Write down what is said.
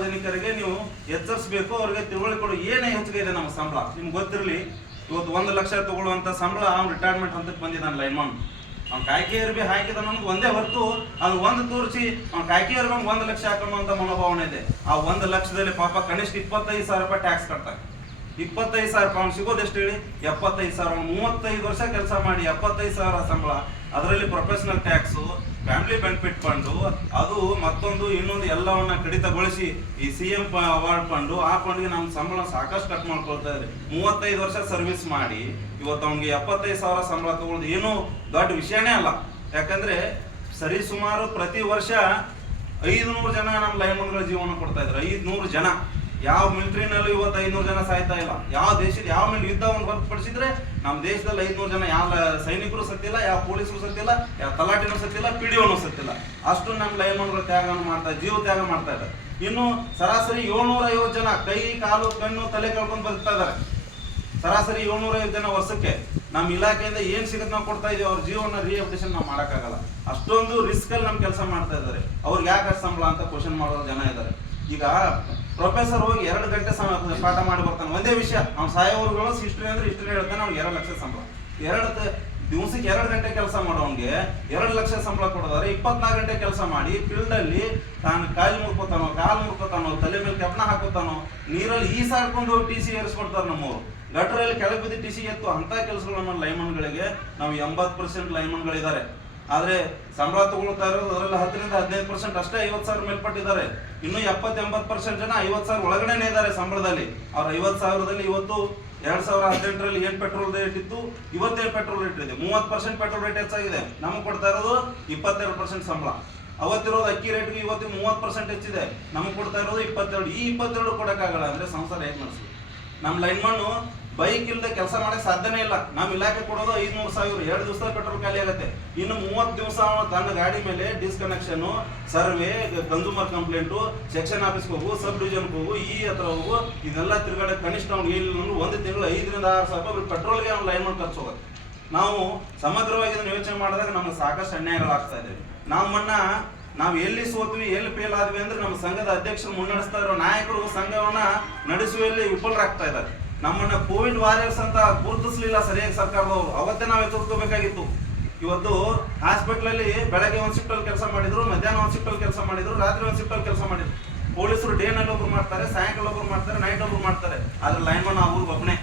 ಸಾರ್ವಜನಿಕರಿಗೆ ನೀವು ಎಚ್ಚರಿಸಬೇಕು, ಅವ್ರಿಗೆ ತಿಳುವಳಿಕೆ ಕೊಡು. ಏನೇ ಹೆಚ್ಚಿಗೆ ಇದೆ ನಮ್ಮ ಸಂಬಳ ನಿಮ್ಗೆ ಗೊತ್ತಿರಲಿ. ಇವತ್ತು 1 ಲಕ್ಷ ತಗೊಳ್ಳುವಂತ ಸಂಬಳ ಅವ್ನು ರಿಟೈರ್ಮೆಂಟ್ ಹಂತಕ್ಕೆ ಬಂದಿದ್ದಾನೆ ಲೈನ್ಮನ್. ಅವ್ನು ಕಾಯ್ಕೆಯರ್ ಬಿ ಹಾಕಿದ ನಮ್ಗೆ ಒಂದೇ ಹೊರತು ಅದು ಒಂದು ತೋರಿಸಿ ಅವ್ನು ಕಾಯ್ಕೆಯರ್ಗೆ 1 ಲಕ್ಷ ಹಾಕೋಣ ಮನೋಭಾವನೆ ಇದೆ. ಆ 1 ಲಕ್ಷದಲ್ಲಿ ಪಾಪ ಕನಿಷ್ಠ 25,000 ರೂಪಾಯಿ ಟ್ಯಾಕ್ಸ್ ಕಟ್ತಾರೆ. 25,000 ರೂಪಾಯಿ ಅವ್ನು ಸಿಗೋದು ಎಷ್ಟು ಹೇಳಿ? 75,000. 35 ವರ್ಷ ಕೆಲಸ ಮಾಡಿ 75,000 ಸಂಬಳ, ಅದರಲ್ಲಿ professional tax, family benefit fund, ಅದು ಮತ್ತೊಂದು ಇನ್ನೊಂದು ಎಲ್ಲವನ್ನ ಕಡಿತಗೊಳಿಸಿ ಈ CM ಅವಾರ್ಡ್ ಫಂಡು, ಆ ಫಂಡ್ಗೆ ನಮ್ಮ ಸಂಬಳ ಸಾಕಷ್ಟು ಕಟ್ ಮಾಡ್ಕೊಳ್ತಾ ಇದ್ದಾರೆ. 35 ವರ್ಷ ಸರ್ವಿಸ್ ಮಾಡಿ ಇವತ್ತು ಅವ್ನಿಗೆ 75,000 ಸಂಬಳ ತಗೊಳ್ಳೋದು ಏನೂ ದೊಡ್ಡ ವಿಷಯನೇ ಅಲ್ಲ. ಯಾಕಂದ್ರೆ ಸರಿ ಸುಮಾರು ಪ್ರತಿ ವರ್ಷ 500 ಜನ ನಮ್ಮ ಲೈನ್ಮನ್ಗಳ ಜೀವನ ಕೊಡ್ತಾ ಇದ್ರು. 500 ಜನ. ಯಾವ ಮಿಲಿಟರಿನಲ್ಲೂ ಇವತ್ತು 500 ಜನ ಸಾಯ್ತಾ ಇಲ್ಲ. ಯಾವ ದೇಶದ ಯಾವ ಮೇಲೆ ಯುದ್ಧವನ್ನು ಹೊರತುಪಡಿಸಿದ್ರೆ ನಮ್ಮ ದೇಶದಲ್ಲಿ 500 ಜನ ಯಾವ ಸೈನಿಕರು ಸತ್ತಿಲ್ಲ, ಯಾವ ಪೊಲೀಸರು ಸತ್ತಿಲ್ಲ, ಯಾವ ತಲಾಟಿನೂ ಸತ್ತಿಲ್ಲ, PDOನೂ ಸತ್ತಿಲ್ಲ. ಅಷ್ಟು ನಮ್ಮ ಲೈನ್ಮನ್ಗಳ ತ್ಯಾಗವನ್ನು ಮಾಡ್ತಾ ಜೀವ ತ್ಯಾಗ ಮಾಡ್ತಾ ಇದ್ದಾರೆ. ಇನ್ನು ಸರಾಸರಿ 750 ಜನ ಕೈ ಕಾಲು ಕಣ್ಣು ತಲೆ ಕಳ್ಕೊಂಡು ಬದುಕ್ತಾ ಇದ್ದಾರೆ. ಸರಾಸರಿ 750 ಜನ ವರ್ಷಕ್ಕೆ ನಮ್ಮ ಇಲಾಖೆಯಿಂದ ಏನ್ ಸಿಗುತ್ತೆ ನಾವು ಕೊಡ್ತಾ ಇದೀವಿ. ಅವ್ರ ಜೀವನ ರಿಹ್ಯಾಬಿಲಿಟೇಷನ್ ನಾವು ಮಾಡೋಕ್ಕಾಗಲ್ಲ. ಅಷ್ಟೊಂದು ರಿಸ್ಕ್ ಅಲ್ಲಿ ನಮ್ ಕೆಲಸ ಮಾಡ್ತಾ ಇದ್ದಾರೆ. ಅವ್ರಿಗೆ ಯಾಕೆ ಸಂಬಳ ಅಂತ ಕ್ವಶನ್ ಮಾಡೋ ಜನ ಇದ್ದಾರೆ. ಈಗ ಪ್ರೊಫೆಸರ್ ಹೋಗಿ 2 ಗಂಟೆ ಪಾಠ ಮಾಡಿ ಬರ್ತಾನೆ, ಒಂದೇ ವಿಷಯ. ಅವ್ನು ಸಾಯೋರ್ಗಳು ಹಿಸ್ಟ್ರಿ ಅಂದ್ರೆ ಹಿಸ್ಟ್ರಿ ಹೇಳ್ತಾನೆ. ಅವ್ನಿಗೆ 2 ಲಕ್ಷ ಸಂಬಳ. ದಿವಸಕ್ಕೆ 2 ಗಂಟೆ ಕೆಲಸ ಮಾಡೋನ್ಗೆ 2 ಲಕ್ಷ ಸಂಬಳ ಕೊಡೋದಾದ್ರೆ 24 ಗಂಟೆ ಕೆಲಸ ಮಾಡಿ ಫೀಲ್ಡ್ ಅಲ್ಲಿ ತಾನು ಕಾಲು ಮುರ್ಕೋತಾನೋ ತಲೆ ಮೇಲೆ ಕೆಪ್ಪಣ ಹಾಕೋತಾನೋ, ನೀರಲ್ಲಿ ಈಸಾಡ್ಕೊಂಡು ಹೋಗಿ TC ಏರಿಸ್ಕೊಡ್ತಾರೆ ನಮ್ಮವರು. ಗಟರಲ್ಲಿ ಕೆಳಗೆ ಬಿದ್ದು TC ಎತ್ತು ಅಂತ ಕೆಲಸಗಳನ್ನ ಲೈನ್ಮನ್ಗಳಿಗೆ ನಾವು 80% ಲೈನ್ಮನ್ಗಳಿದ್ದಾರೆ. ಆದ್ರೆ ಸಂಬಳ ತಗೊಳ್ತಾ ಇರೋದು ಅದರಲ್ಲಿ 10ರಿಂದ 15% ಅಷ್ಟೇ 50,000 ಮೇಲ್ಪಟ್ಟಿದ್ದಾರೆ. ಇನ್ನು 70-80% ಜನ 50,000 ಒಳಗಡೆನೆ ಇದ್ದಾರೆ ಸಂಬಳದಲ್ಲಿ. ಅವ್ರ 50,000ದಲ್ಲಿ ಇವತ್ತು 2018ರಲ್ಲಿ ಏನ್ ಪೆಟ್ರೋಲ್ ರೇಟ್ ಇತ್ತು, ಇವತ್ತೇನು ಪೆಟ್ರೋಲ್ ರೇಟ್ ಇದೆ? 30% ಪೆಟ್ರೋಲ್ ರೇಟ್ ಹೆಚ್ಚಾಗಿದೆ. ನಮ್ಗೆ ಕೊಡ್ತಾ ಇರೋದು 22% ಸಂಬಳ. ಅವತ್ತಿರೋದು ಅಕ್ಕಿ ರೇಟ್ಗೆ ಇವತ್ತಿಗೆ 30% ಹೆಚ್ಚಿದೆ. ನಮ್ಗೆ ಕೊಡ್ತಾ ಇರೋದು 22. ಈ 22 ಕೊಡಕ್ಕಾಗಲ್ಲ ಅಂದ್ರೆ ಸಂಸಾರ ಹೇಗೆ ನಡೆಸಿ? ನಮ್ಮ ಲೈನ್ಮನ್ನು ಬೈಕ್ ಇಲ್ಲದೆ ಕೆಲಸ ಮಾಡಕ್ಕೆ ಸಾಧ್ಯನೇ ಇಲ್ಲ. ನಮ್ಮ ಇಲಾಖೆ ಕೊಡೋದು 500,000. 2 ದಿವಸದಲ್ಲಿ ಪೆಟ್ರೋಲ್ ಖಾಲಿ ಆಗುತ್ತೆ. ಇನ್ನು 30 ದಿವಸ ತನ್ನ ಗಾಡಿ ಮೇಲೆ disconnection, survey, consumer complaint, section ಆಫೀಸ್ಗೆ ಹೋಗು, ಸಬ್ ಡಿವಿಷನ್ಗೆ ಹೋಗು, ಹತ್ರ ಹೋಗು, ಇದೆಲ್ಲ ತಿರುಗಾಡೆ ಕನಿಷ್ಠ ಅವ್ನಿಗೆ ಇಲ್ಲ 1 ತಿಂಗಳು 5ರಿಂದ 6 ಸಾವಿರ ರೂಪಾಯಿ ಪೆಟ್ರೋಲ್ಗೆ ಅವ್ನು ಲೈನ್ಮನ್ ಖರ್ಚು ಹೋಗುತ್ತೆ. ನಾವು ಸಮಗ್ರವಾಗಿ ಇದನ್ನು ಯೋಚನೆ ಮಾಡಿದಾಗ ನಮ್ಗೆ ಸಾಕಷ್ಟು ಅನ್ಯಾಯಗಳಾಗ್ತಾ ಇದ್ದೇವೆ. ನಾವು ಎಲ್ಲಿ ಸೋತ್ವಿ, ಎಲ್ಲಿ ಫೇಲ್ ಆದ್ವಿ ಅಂದ್ರೆ ನಮ್ಮ ಸಂಘದ ಅಧ್ಯಕ್ಷರು ಮುನ್ನಡೆಸ್ತಾ ಇರೋ ನಾಯಕರು ಸಂಘವನ್ನ ನಡೆಸುವಲ್ಲಿ ವಿಫಲರಾಗ್ತಾ ಇದ್ದಾರೆ. ನಮ್ಮನ್ನ ಕೋವಿಡ್ ವಾರಿಯರ್ಸ್ ಅಂತ ಗುರುತಿಸಲಿಲ್ಲ ಸರಿಯಾಗಿ ಸರ್ಕಾರದವರು. ಅವತ್ತೇ ನಾವು ಎದುರ್ಕೋಬೇಕಾಗಿತ್ತು. ಇವತ್ತು ಹಾಸ್ಪಿಟಲ್ ಅಲ್ಲಿ ಬೆಳಗ್ಗೆ 1 ಶಿಫ್ಟ್ ಅಲ್ಲಿ ಕೆಲಸ ಮಾಡಿದ್ರು, ಮಧ್ಯಾಹ್ನ 1 ಶಿಫ್ಟ್ ಅಲ್ಲಿ ಕೆಲಸ ಮಾಡಿದ್ರು, ರಾತ್ರಿ 1 ಶಿಫ್ಟ್ ಅಲ್ಲಿ ಕೆಲಸ ಮಾಡಿದ್ರು. ಪೊಲೀಸರು ಡೇ ನಲ್ಲಿ ಒಬ್ರು ಮಾಡ್ತಾರೆ, ಸಾಯಂಕಾಲ ಒಬ್ರು ಮಾಡ್ತಾರೆ, ನೈಟ್ ಒಬ್ರು ಮಾಡ್ತಾರೆ. ಆದ್ರೆ ಲೈನ್ಮನ್ ಆ ಊರಿಗೆ ಒಬ್ಬನೇ.